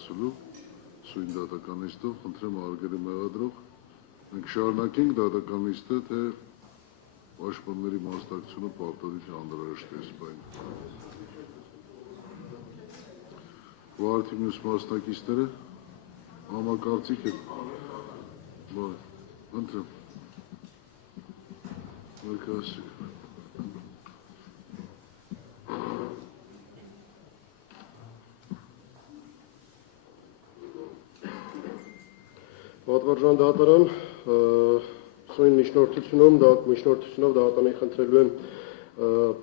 ասելու սույն դատական նիստով, խնդրեմ արգելի մեղադրող, մենք շարունակենք դատական նիստը, թե պաշտպանների մասնակցությունը պարտադիր անհրաժեշտ է այս բանը։ Վարդի մյուս մասնակիցները համակարծիք են, խնդրեմ, ներկայացրեք։ Պատվարժան դատարան, սույն միջնորդությունով դատարանի խնդրելու եմ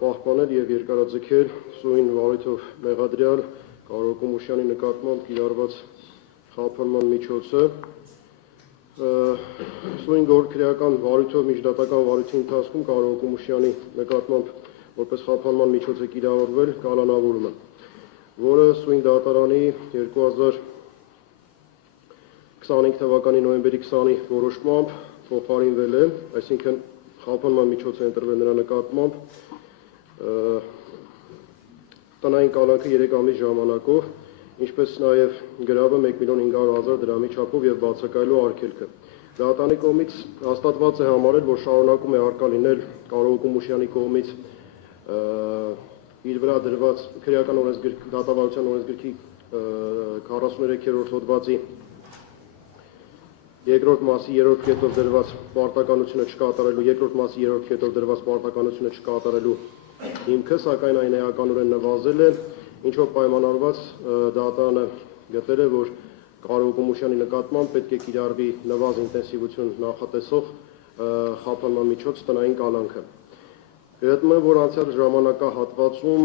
պահպանել և երկարաձգել սույն վարույթով մեղադրյալ Կարո Կոմուշյանի նկատմամբ կիրառված խափանման միջոցը, սույն քրեական վարույթով միջդատական վարույթի ընթացքում Կարո Կոմուշյանի նկատմամբ որպես խափանման միջոց է կիրառվել կալանավորումը, որը սույն դատարանի 2025 թվականի նոյեմբերի 20-ի որոշմամբ փոխարինվել է, այսինքն խափանման միջոց է ընտրվել նրա նկատմամբ տնային կալանքը 3 ամիս ժամանակով, ինչպես նաև գրավը 1.500.000 դրամի չափով և բացակայելու արգելքը։ Դատարանի կողմից հաստատված է համարել, որ շարունակում է առկա լինել Կարո Կոմուշյանի կողմից իր վրա դրված քրեական դատավարության օրենսգրքի 43-րդ հոդվածի երկրորդ մասի 3-րդ կետով դրված պարտականությունը չկատարելու, երկրորդ մասի 3-րդ կետով դրված պարտականությունը չկատարելու հիմքը, սակայն այն էականորեն նվազել է, ինչով պայմանավորված դատարանը գտել է, որ Կարո Կոմուշյանի նկատմամբ պետք է կիրառվի նվազ ինտենսիվություն նախատեսող խափանման միջոց տնային կալանքը։ Գտնում եմ, որ անցյալ ժամանակահատվածում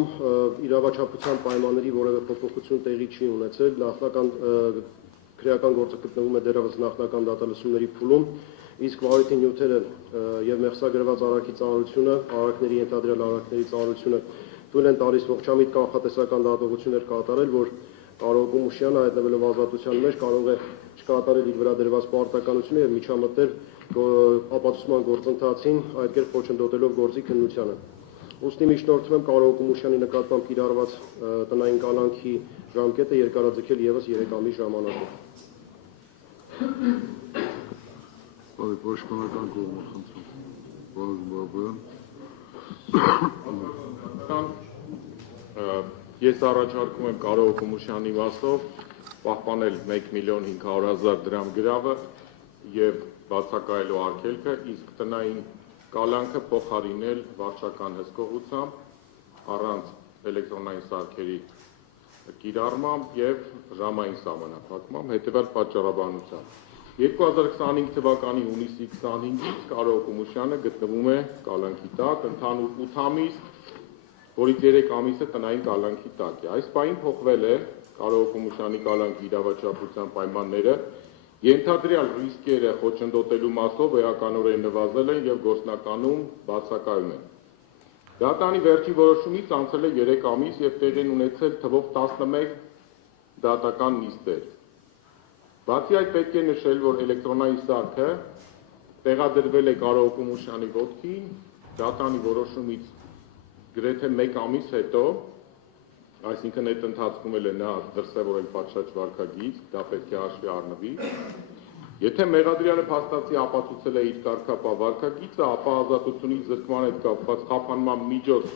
իրավաչափության պայմանների որևէ փոփոխություն տեղի չի ունեցել, նախնական քրեական գործը գտնվում է դեռևս նախնական դատալսումների փուլում, իսկ վարույթի նյութերը և մեղսագրված արարքի ծանրությունը, արարքների ենթադրյալ արարքների ծանրությունը թույլ են տալիս ողջամիտ կանխատեսական դատողություններ կատարել, որ Կարո Կոմուշյանը հայտնվելով ազատության մեջ կարող է չկատարել իր վրա դրված պարտականությունը և միջամտել ապացուցման գործընթացին, այդ կերպ խոչընդոտելով գործի քննությանը։ Ուստի միջնորդում եմ Կարո Կոմուշյանի նկատմամբ կիրառված տնային կալանքի ժամկետը երկարաձգել ևս 3 ամիս ժամանակով։ Պաշտպանական կողմը խնդրում, պարոն Բաբայան։ Ես առաջարկում եմ Կարո Կոմուշյանի մասով պահպանել 1.500.000 դրամ գրավը և բացակայելու արգելքը, իսկ տնային կալանքը փոխարինել վարչական հսկողությամբ առանց էլեկտրոնային սարքերի կիրառմամբ և ժամային սահմանափակմամբ հետևյալ պատճառաբանությամբ։ 2025 թվականի հունիսի 25-ից Կարո Կոմուշյանը գտնվում է կալանքի տակ, ընդհանուր 8 ամիս, որից 3 ամիսը տնային կալանքի տակ է։ Այս պահին փոխվել է Կարո Կոմուշյանի կալանքի իրավաչափության պայմանները, ենթադրյալ ռիսկերը խոչընդոտելու մասով էականորեն նվազել են և գործնականում բացակայում են։ Դատարանի վերջին որոշումից անցել է 3 ամիս և տեղի են ունեցել թվով 11 դատական նիստեր։ Բացի այդ պետք է նշել, որ էլեկտրոնային սարքը տեղադրվել է Կարո Կոմուշյանի ոտքին դատարանի որոշումից գրեթե 1 ամիս հետո, այսինքն այդ ընթացքում էլ է նա դրսևորել պատշաճ վարքագիծ, դա պետք է հաշվի առնվի։ Եթե մեղադրյալը փաստացի ապացուցել է իր կարգապահ վարքագիծը, ապա ազատությունից զրկման հետ կապված խափանման միջոց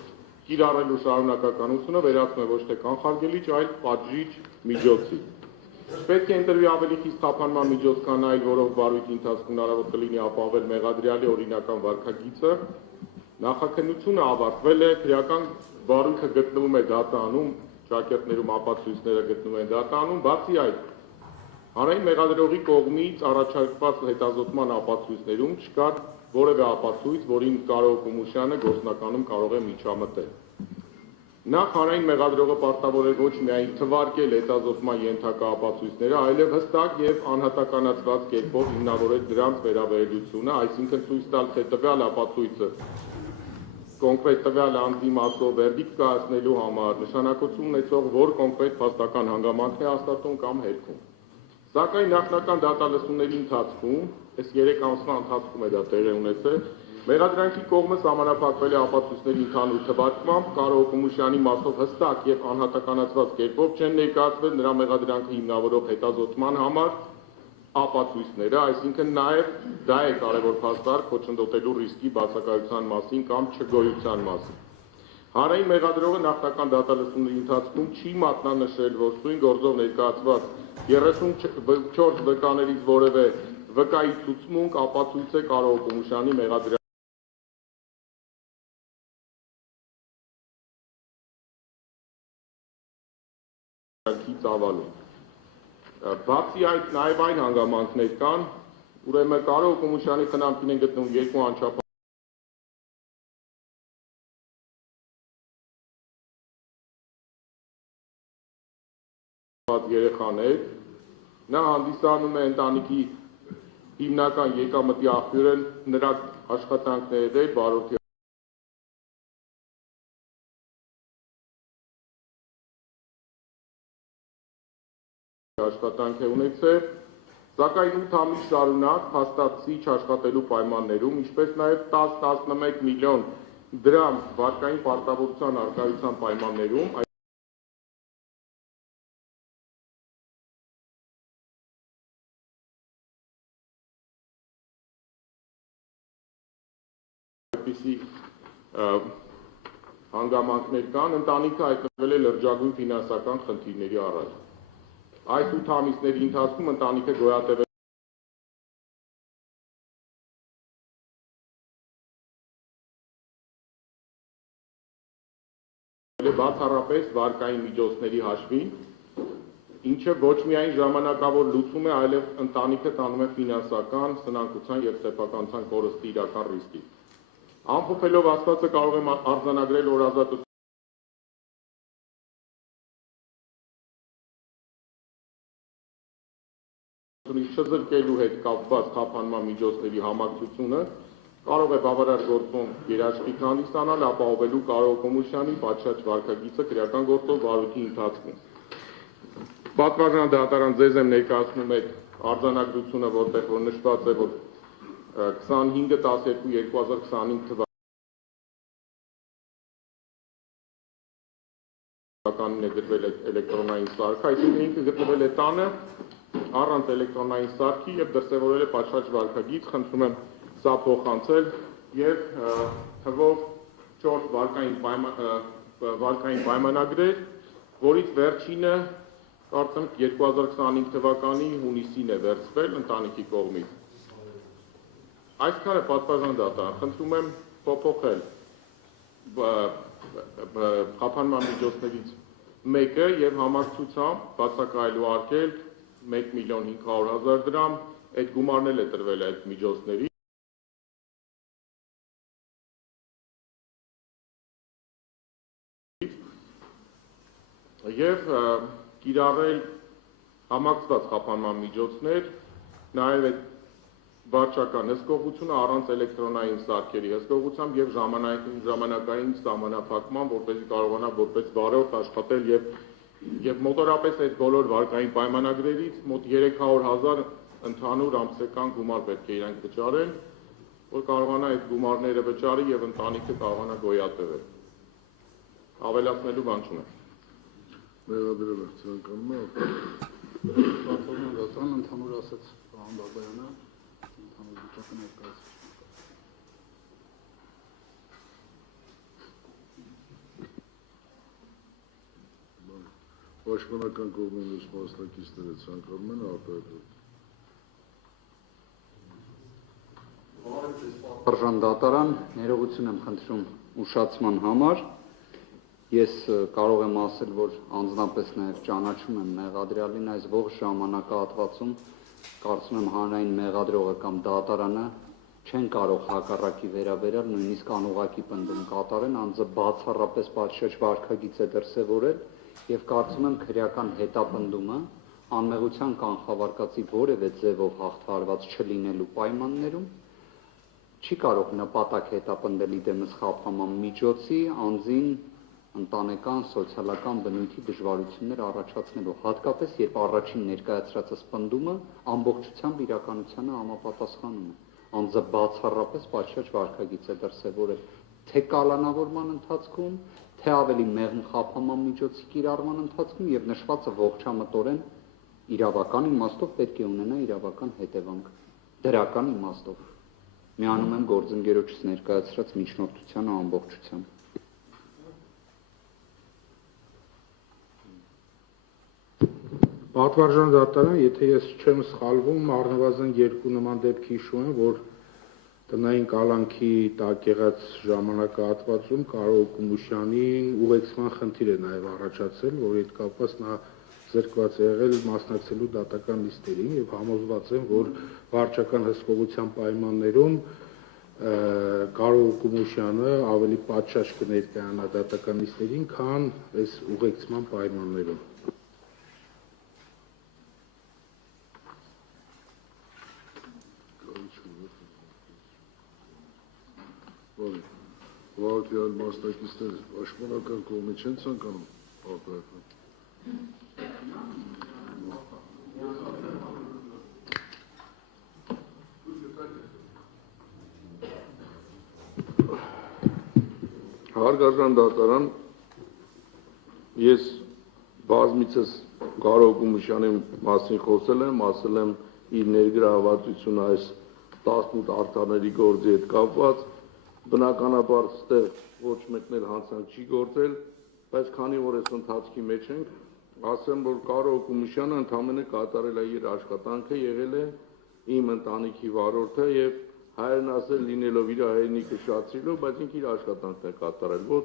կիրառելու շարունակականությունը վերածվում է ոչ թե կանխարգելիչ, այլ պատժիչ միջոցի։ Պետք է ընտրվի ավելի խիստ խափանման միջոց, քան այլ, որով վարույթի ընթացքում հնարավոր կլինի ապահովել մեղադրյալի օրինական վարքագիծը։ Նախաքննությունը ավարտվել է, քրեական վարույթը գտնվում է դատարանում, ճակերտներում ապացույցները գտնվում են դատարանում, բացի այդ, հանրային մեղադրողի կողմից առաջարկված հետազոտման ապացույցներում չկար որևէ ապացույց, որին Կարո Կոմուշյանը գործնականում կարող է միջամտել։ Նախ հանրային մեղադրողը պարտավոր է ոչ միայն թվարկել հետազոտման ենթակա ապացույցները, այլև հստակ և անհատականացված կերպով հիմնավորել դրանց վերաբերելիությունը, այսինքն ցույց տալ, թե տվյալ ապացույցը կոնկրետ տվյալ անձի մասով վերդիկտ կայացնելու համար նշանակություն ունեցող որ կոնկրետ փաստական հանգամանքն է հաստատում կամ հերքում։ Սակայն նախնական դատալսումների ընթացքում, այս 3 ամսվա ընթացքում է դա տեղի ունեցել, Մեղադրանքի կողմը սահմանափակվել է ապացույցների ընդհանուր թվարկմամբ, Կարո Հոկոմյանի մասով հստակ եւ անհատականացված կերպով չեն ներկայացվել նրա մեղադրանքը հիմնավորող հետազոտման համար ապացույցները, այսինքն նաեւ դա է կարևոր փաստարկ խոչընդոտելու ռիսկի բացակայության մասին կամ չգոյության մասին։ Հանրային մեղադրողը նախնական դատալսումների ընթացքում չի մատնանշել, որ սույն գործով ներկայացված 34 վկաներից որևէ վկայի ցուցմունք ապացույց է Կարո Հոկոմյանի մեղադրանքի ծավալում։ Բացի այդ, նաև այն հանգամանքներ կան, ուրեմն Կարո Հոկոմյանի խնամքին են գտնվում երկու անչափահաս երեխաներ, նա հանդիսանում է ընտանիքի հիմնական եկամտի աղբյուրը, նրա աշխատանքները վարորդի աշխատանք է ունեցել, սակայն 8 ամիս շարունակ փաստացի աշխատելու պայմաններում, ինչպես նաև 10-11 միլիոն դրամ վարկային պարտավորության արկայության պայմաններում այդպիսի հանգամանքներ կան, ընտանիքը հայտնվել է լրջագույն ֆինանսական խնդիրների առաջ։ Այս 8 ամիսների ընթացքում ընտանիքը գոյատևել է բացառապես վարկային միջոցների հաշվին, ինչը ոչ միայն ժամանակավոր լուծում է, այլև ընտանիքը տանում է ֆինանսական, սնանկության եւ սեփականության կորստի իրական ռիսկի։ Ամփոփելով ասվածը կարող եմ արձանագրել օրազատության չզրկելու հետ կապված խափանման միջոցների համակցությունը կարող է բավարար գործում երաշխիք հանդիսանալ ապահովելու Կարո Հոկոմյանի պատշաճ վարքագիծը քրեական գործով վարույթի ընթացքում։ Պատվարժան դատարան ձեզ եմ ներկայացնում այդ արձանագրությունը, որտեղ որ նշված է, որ 25/12/2025 թվականին է գրվել էլեկտրոնային սարք, այսինքն ինքը գտնվել է տանը առանց էլեկտրոնային սարքի եւ դրսեւորել է պատշաճ վարքագիծ, խնդրում եմ սա փոխանցել եւ թվով 4 վարկային պայմանագրեր, որից վերջինը կարծեմ 2025 թվականի հունիսին է վերցվել ընտանիքի կողմից։ Այսքանը պատվարժան դատարան, խնդրում եմ փոփոխել խափանման միջոցներից մեկը եւ համակցությամբ բացակայելու արգել 1.500.000 դրամ, այդ գումարն էլ է տրվել այդ միջոցների։ Եվ կիրառել համակցված խափանման միջոցներ, նաև այդ վարչական հսկողությունը առանց էլեկտրոնային սարքերի հսկողությամբ եւ ժամանակային սահմանափակման, որպեսզի կարողանա որպես վարորդ աշխատել եւ մոտորապես այդ բոլոր վարկային պայմանագրերից մոտ 300.000 ընդհանուր ամսական գումար պետք է իրանք վճարեն, որ կարողանա այդ գումարները վճարի եւ ընտանիքը կարողանա գոյատևել։ Ավելացնելու բան չունեմ։ Մեղադրել է ցանկանում է Պատվարժան դատարան ընդհանուր ասաց պարոն Բաբայանը, ընդհանուր վիճակը ներկայացրեց։ Պաշտպանական կողմի մյուս մասնակիցները ցանկանում են արտահայտել։ Պատվարժան դատարան, ներողություն եմ խնդրում ուշացման համար։ Ես կարող եմ ասել, որ անձնապես նաև ճանաչում եմ մեղադրյալին այս ողջ ժամանակահատվածում, կարծում եմ հանրային մեղադրողը կամ դատարանը չեն կարող հակառակի վերաբերյալ նույնիսկ անուղղակի պնդում կատարեն, անձը բացառապես պատշաճ վարքագիծ է դրսևորել եւ կարծում եմ քրեական հետապնդումը անմեղության կանխավարկածի որևէ ձևով հաղթահարված չլինելու պայմաններում չի կարող նպատակ հետապնդել իդեմս խափանման միջոցի անձին ընտանեկան, սոցիալական բնույթի դժվարություններ առաջացնելով, հատկապես երբ առաջին ներկայացրած պնդումը ամբողջությամբ իրականությանը համապատասխանում է։ անձը բացառապես պատշաճ վարքագիծ է դրսևորել թե կալանավորման ընթացքում, թե ավելի մեղմ խափանման միջոցի կիրառման ընթացքում եւ նշվածը ողջամտորեն իրավական իմաստով պետք է ունենա իրավական հետևանք, դրական իմաստով։ Միանում եմ գործընկերոջս ներկայացրած միջնորդությանը ամբողջությամբ։ Պատվարժան դատարան, եթե ես չեմ սխալվում, առնվազն 2 նման դեպք հիշում եմ, որ տնային կալանքի տակ եղած ժամանակահատվածում Կարո Կումուշյանին ուղեկցման խնդիր է նաև առաջացել, որի հետ կապված նա զրկված է եղել մասնակցելու դատական նիստերին եւ համոզված եմ, որ վարչական հսկողության պայմաններում Կարո Կումուշյանը ավելի պատշաճ կներկայանա դատական նիստերին, քան այս ուղեկցման պայմաններում։ Վարորդի այլ մասնակիցներ պաշտպանական կողմի չեն ցանկանում արտահայտել։ Հարգարժան դատարան, ես բազմիցս Կարո Կումուշյանի մասին խոսել եմ, ասել եմ իր ներգրավվածությունը այս 18 արդարների գործի հետ կապված, բնականաբար ստեղ ոչ մեկն էլ հանցանք չի գործել, բայց քանի որ այս ընթացքի մեջ ենք, ասեմ, որ Կարո Կումուշյանը ընդամենը կատարել է իր աշխատանքը, եղել է իմ ընտանիքի վարորդը եւ հայերն ասել լինելով իր հայրենիքը շացրելով, բայց ինքը իր աշխատանքն է կատարել, ոչ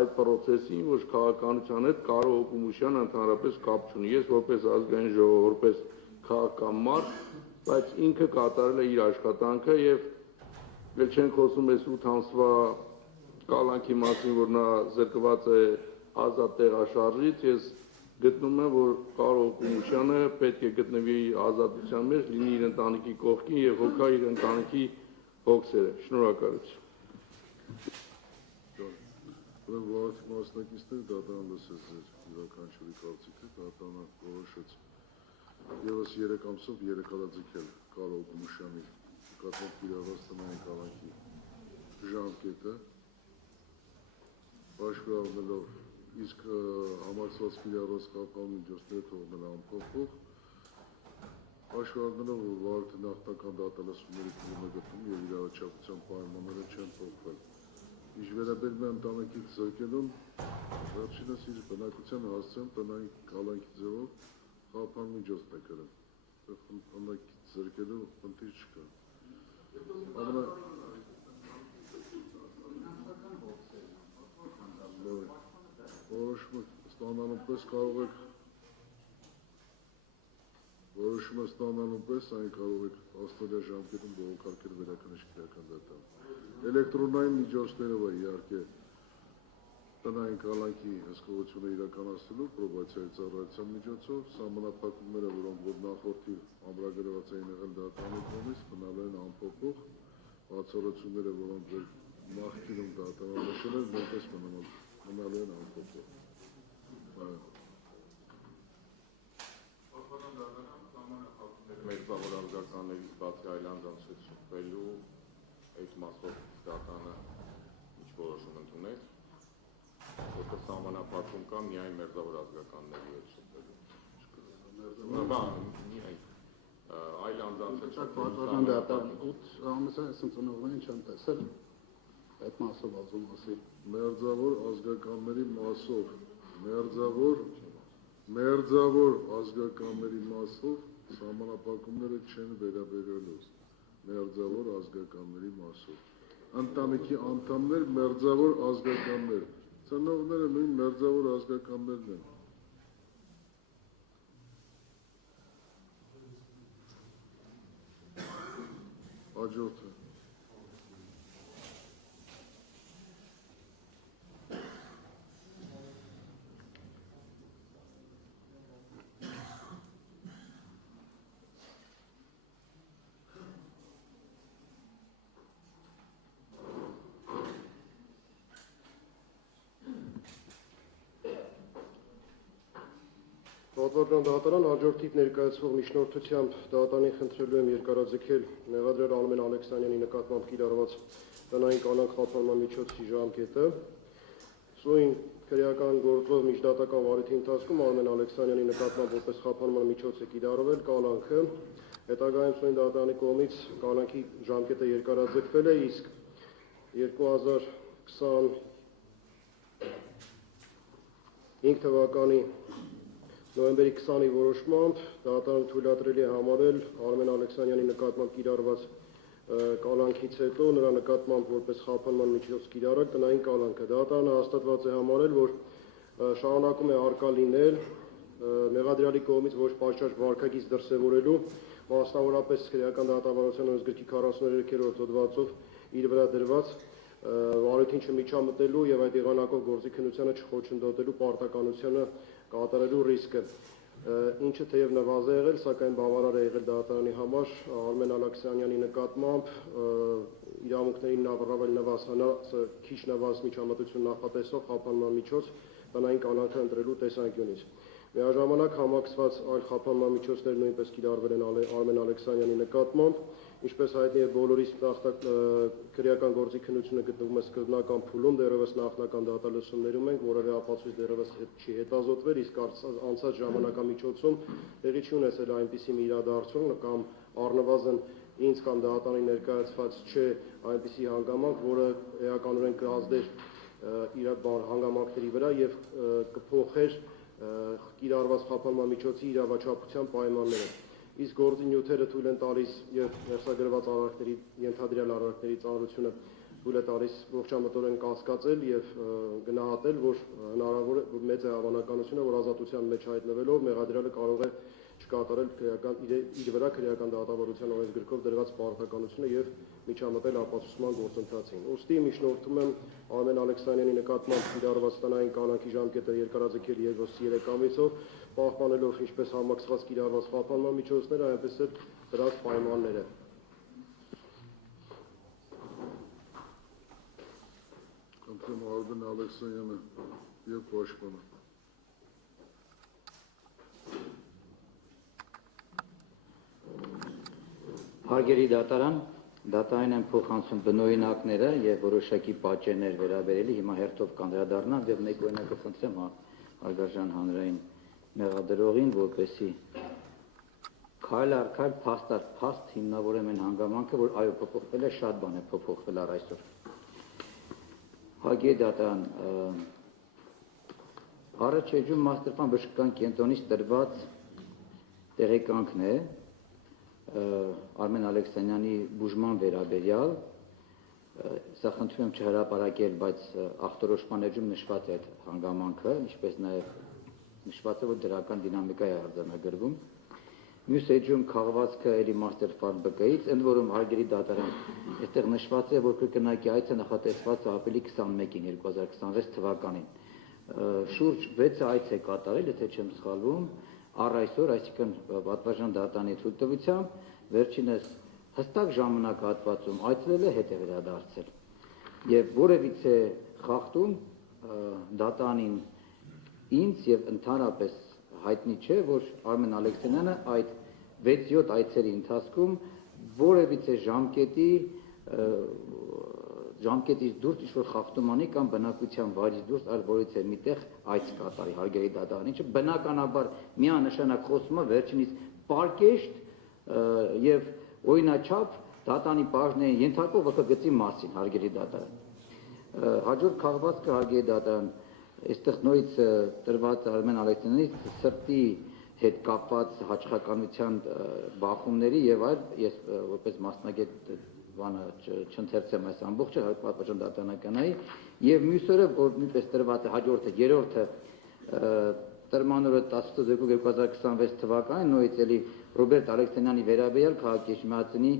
այդ process-ին, ոչ քաղաքականության հետ Կարո Կումուշյանը ընդհանրապես կապ չունի։ Ես որպես ազգային ժողով, որպես քաղաքական մարդ, բայց ինքը կատարել է իր աշխատանքը եւ Ել չենք խոսում այս 8 ամսվա կալանքի մասին, որ նա զրկված է ազատ տեղաշարժից, ես գտնում եմ, որ Կարո Կումուշյանը պետք է գտնվի ազատության մեջ, լինի իր ընտանիքի կողքին եւ հոգա իր ընտանիքի հոգսերը։ Շնորհակալություն։ Վարորդի մասնակիցներ դատարան լսեց ձեր յուրաքանչյուրի կարծիքը, դատարանը որոշեց եւս 3 ամսով 3 հրաձգել Կարո Կումուշյանի կատարած կիրառած տնային կալանքի ժամկետը, հաշվի առնելով իսկ համակցված կիրառած խափան միջոցները թողնել անփոփոխ, հաշվի առնելով, որ վարորդի նախնական դատալսումների փուլում է գտնում եւ իր առաջարկության պայմանները չեն փոխվել։ Ինչ վերաբերում է ընտանիքից զրկելուն, վերջինս իր բնակության հասցեում տնային կալանքի ձևով խափան միջոցն է կրել։ Ընտանիքից զրկելու խնդիր չկա։ Որոշումը ստանալու պես կարող եք այն կարող եք աստորյա ժամկետում բողոքարկել վերաքննիչ քրեական դատարան։ Էլեկտրոնային միջոցներով է իհարկե տնային կալանքի հսկողությունը իրականացնելու պրոբացիայի ծառայության միջոցով սահմանափակումները, որոնք որ նախորդի ամրագրված էին եղել դատարանի կողմից, մնալու են անփոփոխ, բացառությունները, որոնք որ նախկինում դատարանը նշել էր, նույնպես մնալու են անփոփոխ։ Մերձավոր ազգականներից բացի այլ անձանց շփվելու այդ մասով դատարանը ինչ որոշում ընդունել, որտեղ սահմանափակում կա միայն մերձավոր ազգականների հետ շփվելու։ Միայն այլ անձանց հետ Պատվարժան դատարան 8 ամսը ծնողներին չեմ տեսել, այդ մասով ասում ասի։ Մերձավոր ազգականների մասով սահմանափակումները չեն վերաբերելու մերձավոր ազգականների մասով։ Ընտանիքի անդամներ մերձավոր ազգականներ, ծնողները նույն մերձավոր ազգականներն են։ Հաջորդը։ Պատվարժան դատարան հաջորդիվ ներկայացվող միջնորդությամբ դատարանին խնդրելու եմ երկարաձգել մեղադրել Արմեն Ալեքսանյանի նկատմամբ կիրառված տնային կանանք խափանման միջոցի ժամկետը։ Սույն քրեական գործով միջդատական վարույթի ընթացքում Արմեն Ալեքսանյանի նկատմամբ որպես խափանման միջոց է կիրառվել կալանքը, հետագայում սույն դատարանի կողմից կալանքի ժամկետը երկարաձգվել է, իսկ 2025 թվականի նոյեմբերի 20-ի որոշմամբ դատարանը թույլատրելի է համարել Արմեն Ալեքսանյանի նկատմամբ կիրառված կալանքից հետո նրա նկատմամբ որպես խափանման միջոց կիրառել տնային կալանքը։ Դատարանը հաստատված է համարել, որ շարունակում է արկա լինել մեղադրյալի կողմից ոչ պատշաճ վարքագիծ դրսևորելու, մասնավորապես քրեական դատավարության օրենսգրքի 43-րդ հոդվածով իր վրա դրված վարույթին չմիջամտելու եւ այդ եղանակով գործի քննությանը չխոչընդոտելու պարտականությունը կատարելու ռիսկը, ինչը թեև նվազ է եղել, սակայն բավարար է եղել դատարանի համար Արմեն Ալեքսանյանի նկատմամբ իրավունքներին առավել նվազանած քիչ նվազ միջամտություն նախատեսող խափանման միջոց տնային կանանքը ընտրելու տեսանկյունից։ Միաժամանակ համակցված այլ խափանման միջոցներ նույնպես կիրառվել են Արմեն Ալեքսանյանի նկատմամբ, ինչպես հայտնի է բոլորիս քրեական գործի քննությունը գտնվում է սկզբնական փուլում, դեռևս նախնական դատալսումներում ենք, որևէ ապացույց դեռևս չի հետազոտվել, իսկ անցած ժամանակամիջոցում տեղի չի ունեցել այնպիսի մի իրադարձություն կամ առնվազն ինձ կամ դատարանի ներկայացված չէ այնպիսի հանգամանք, որը էականորեն կազդեր իր հանգամանքների վրա եւ կփոխեր կիրառված խափանման միջոցի իրավաչափության պայմանները։ Իսկ գործի նյութերը թույլ են տալիս եւ ներսագրված արարքների ենթադրյալ արարքների ծանրությունը թույլ է տալիս ողջամտորեն կասկածել եւ գնահատել, որ հնարավոր է մեծ է հավանականությունը, որ ազատության մեջ հայտնվելով մեղադրյալը կարող է չկատարել իր վրա քրեական դատավարության օրենսգրքով դրված պարտականությունը եւ միջամտել ապացուցման գործընթացին։ Ուստի միջնորդում եմ Արմեն Ալեքսանյանի նկատմամբ կիրառված տնային կանանքի ժամկետը երկարաձգել 3 ամիսով, պահպանելով ինչպես համակցված կիրառված խափանման միջոցները, այնպես էլ դրանց պայմանները։ Խնդրեմ Արմեն Ալեքսանյանը եւ պաշտպանը։ Հարգելի դատարան, դատարանին են փոխանցում բնօրինակները եւ որոշակի պատճեններ վերաբերելի, հիմա հերթով կանդրադառնամ եւ մեկ օրինակը խնդրեմ հարգարժան հանրային մեղադրողին, որպեսզի քայլ առ քայլ փաստ առ փաստ հիմնավորեմ այն հանգամանքը, որ այո փոփոխվել է, շատ բան է փոփոխվել առ այսօր։ Հարգելի դատարան, առաջ էջում Մաստերպան բժշկական կենտրոնից տրված տեղեկանքն է Արմեն Ալեքսանյանի բուժման վերաբերյալ, սա խնդրում եմ չհրապարակել, բայց ախտորոշման էջում նշված է այդ հանգամանքը, ինչպես նաև նշված է, որ դրական դինամիկա է արձանագրվում։ Մյուս էջում քաղվածքը էլի Մաստերֆարմ ԲԿ-ից, ընդ որում հարգելի դատարան, այստեղ նշված է, որ կրկնակի այցը նախատեսված է ապրիլի 21-ին 2026 թվականին։ Շուրջ 6 այց է կատարել, եթե չեմ սխալվում, առ այսօր, այսինքն պատվարժան դատարանի թույլտվությամբ, վերջինս հստակ ժամանակահատվածում այցելել է, հետ է վերադարձել։ Եվ որևիցե խախտում դատարանին ինձ եւ ընդհանրապես հայտնի չէ, որ Արմեն Ալեքսանյանը այդ 6-7 այցերի ընթացքում որևիցե ժամկետից դուրս ինչ-որ խախտում անի կամ բնակության վայրից դուրս այլ որից է միտեղ այց կատարի հարգելի դատարան, ինչը բնականաբար միանշանակ խոսում է վերջինիս պարկեշտ եւ օրինաչափ դատարանի բաժնային ենթարկող վկայակցի մասին հարգելի դատարան։ Հաջորդ քաղվածքը հարգելի դատարան, այստեղ նույնից տրված Արմեն Ալեքսանյանի սրտի հետ կապված հաճախականության բախումների եւ այլ, ես որպես մասնագետ բանը չընթերցեմ այս ամբողջը, պատվաճան դատարանականայի, եւ մյուսերը, որ նույնպես տրված է հաջորդը, երրորդը տրմանորը 18/2026 թվականին նույնից էլի Ռոբերտ Ալեքսանյանի վերաբերյալ քաղաքեշմիածնի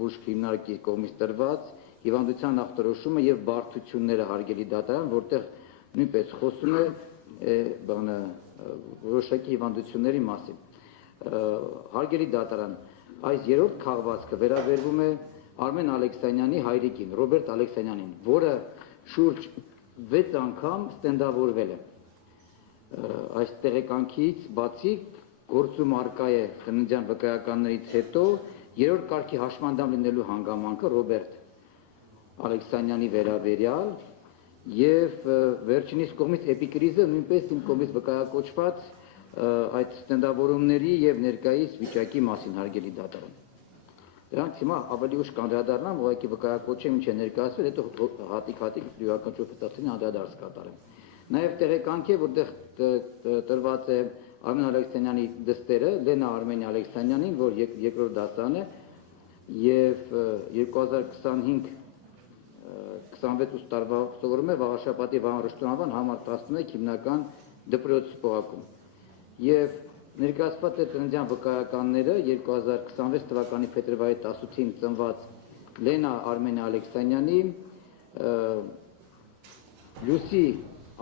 բուժք հիմնարկի կողմից տրված հիվանդության ախտորոշումը եւ բարդությունները հարգելի դատարան, որտեղ նույնպես խոսում է բանը որոշակի հիվանդությունների մասին։ Հարգելի դատարան, այս երրորդ քաղվածքը վերաբերվում է Արմեն Ալեքսանյանի հայրիկին, Ռոբերտ Ալեքսանյանին, որը շուրջ 6 անգամ ստենդավորվել է։ այս տեղեկանքից բացի գործում արկա է ծննդյան վկայականներից հետո երրորդ կարգի հաշմանդամ լինելու հանգամանքը Ռոբերտ Ալեքսանյանի վերաբերյալ եւ վերջինիս կողմից էպիկրիզը նույնպես իմ կողմից վկայակոչված այդ ստենդավորումների եւ ներկայիս վիճակի մասին հարգելի դատարան։ Դրանց հիմա ավելի ուշ կանդրադառնամ, ուղղակի վկայակոչեմ ինչ է ներկայացվել, հետո հատիկ յուրաքանչյուր փաստաթղթին անդրադարձ կատարեմ։ Նաեւ տեղեկանք է, որտեղ տրված է Արմեն Ալեքսանյանի դստերը, Լենա Արմենի Ալեքսանյանին, որ երկրորդ դասարան է, եւ 2025-26 տարվա սովորում է Վաղաշապատի Վահան Ռշտունավան համար 11 հիմնական դպրոցի փողակում։ Եվ ներկայացված է ծննդյան վկայականները 2026 թվականի փետրվարի 18-ին ծնված Լենա Արմենի Ալեքսանյանի, Լուսի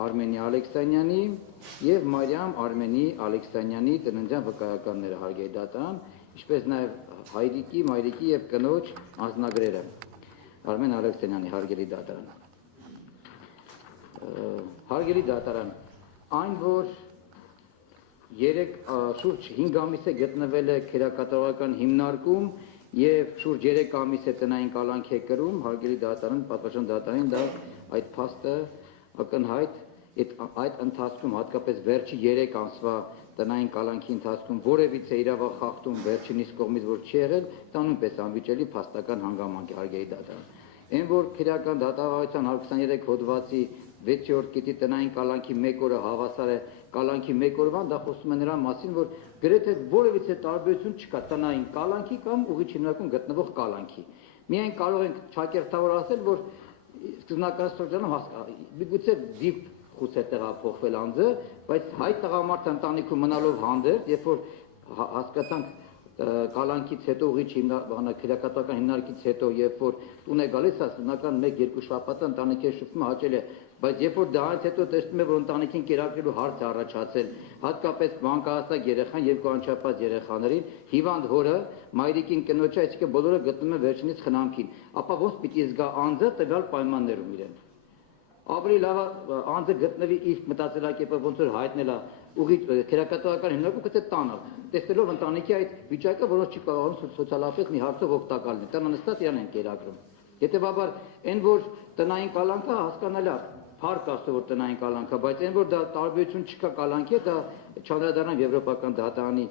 Արմենի Ալեքսանյանի եւ Մարիամ Արմենի Ալեքսանյանի ծննդյան վկայականները հարգելի դատարան, ինչպես նաեւ հայրիկի, մայրիկի եւ կնոջ անձնագրերը Արմեն Ալեքսանյանի հարգելի դատարան։ Հարգելի դատարան, այն որ շուրջ 5 ամիս է գտնվել է քերակատարողական հիմնարկում եւ շուրջ 3 ամիս է տնային կալանք է կրում, հարգելի դատարան, պատվաստան դատարանին դա այդ փաստը ակնհայտ այդ ընթացքում հատկապես վերջի 3 ամսվա տնային կալանքի ընթացքում որևիցե իրավախ խախտում վերջինիս կողմից որ չի եղել, դա նույնպես անվիճելի փաստական հանգամանք է հարգելի դատարան։ Այն որ քերական դատավարության 123 հոդվածի 6-րդ կետի տնային կալանքի 1 օրը հավասար է կալանքի 1 օրվան, դա խոսում է նրան մասին, որ գրեթե որևիցե տարբերություն չկա տնային կալանքի կամ ուղիչ հիմնարկում գտնվող կալանքի։ Միայն կարող ենք ճակերտավոր ասել, որ սկզբնական շրջանում միգուցե դիպ խուցե տեղափոխվել անձը, բայց հայ տղամարդը ընտանիքում մնալով հանդերձ, երբ որ հասկացանք կալանքից հետո ուղիչ քերակատարական հիմնարկից հետո, երբ որ տուն է գալիս, ասնական 1-2 շաբաթ ընտանիքի շփումը հաճել է, բայց երբ որ դրանից հետո տեսնում է, որ ընտանիքին կերակրելու հարց է առաջացել, հատկապես մանկահասակ երեխան, 2 անչափած երեխաներին, հիվանդ հորը, մայրիկին, կնոջը, այսինքն բոլորը գտնում են վերջինիս խնամքին, ապա ոնց պիտի զգա անձը տվյալ պայմաններում իրեն։ Ավելի լավ անձը գտնվի իր մտածելակերպը ոնց որ հայտնել է ուղիղ քերակատարական հիմնարկում գտե տանը տեսնելով ընտանիքի այդ վիճակը որոնց չի կարողանում սոցիալապես մի հարցով օգտակար լինել տանը նստած իրան են կերակրում հետեւաբար այն որ տնային կալանքը հասկանալի է փառք աստծո որ տնային կալանք է բայց այն որ դա տարբերություն չկա կալանքի դա չանդրադառնամ եվրոպական դատարանի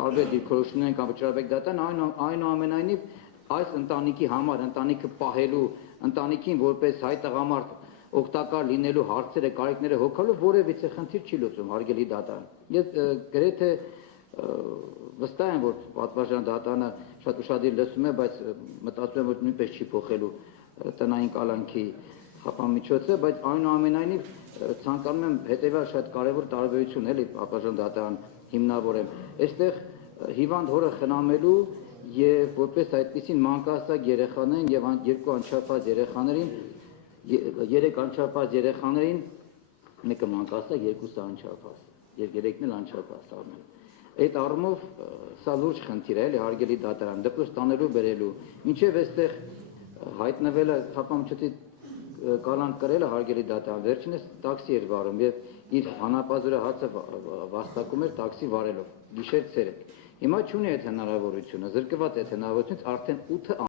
տարբեր դիրքորոշումներին կամ վճռաբեկ դատարան այնուամենայնիվ այս ընտանիքի համար ընտանիքը պահելու ընտանիքին որպես հայ տղամարդ օգտակար լինելու հարցերը, կարիքները հոգալու որևիցե խնդիր չի լուծում հարգելի դատարան։ Ես գրեթե վստահ եմ, որ պատվաստան դատարանը շատ ուշադիր լսում է, բայց մտածում եմ, որ նույնպես չի փոխելու տնային կալանքի խափամիջոցը, բայց այնուամենայնիվ ցանկանում եմ հետևյալ շատ կարևոր տարբերություն էլի պատվաստան դատարան հիմնավորեմ։ Այստեղ հիվանդ հորը խնամելու եւ որպես այդպեսին մանկահասակ երեխաներին եւ 2 անչափած երեխաներին 3 անչափած երեխաներին մեկը մանկահասակ, 2-ը անչափած, եւ 3-ն էլ անչափած արմեն։ Այդ առումով սա լուրջ խնդիր է, էլի հարգելի դատարան, դպրոց տանելու բերելու, մինչեւ այստեղ հայտնվել է թափամիջոցի կալանք կրելը հարգելի դատարան, վերջինս տաքսի էր վարում եւ իր հանապազորը հացը վաստակում էր տաքսի վարելով, գիշեր ցերեկ։ Հիմա չունի այդ հնարավորությունը, զրկված է այդ հնարավորությունից արդեն 8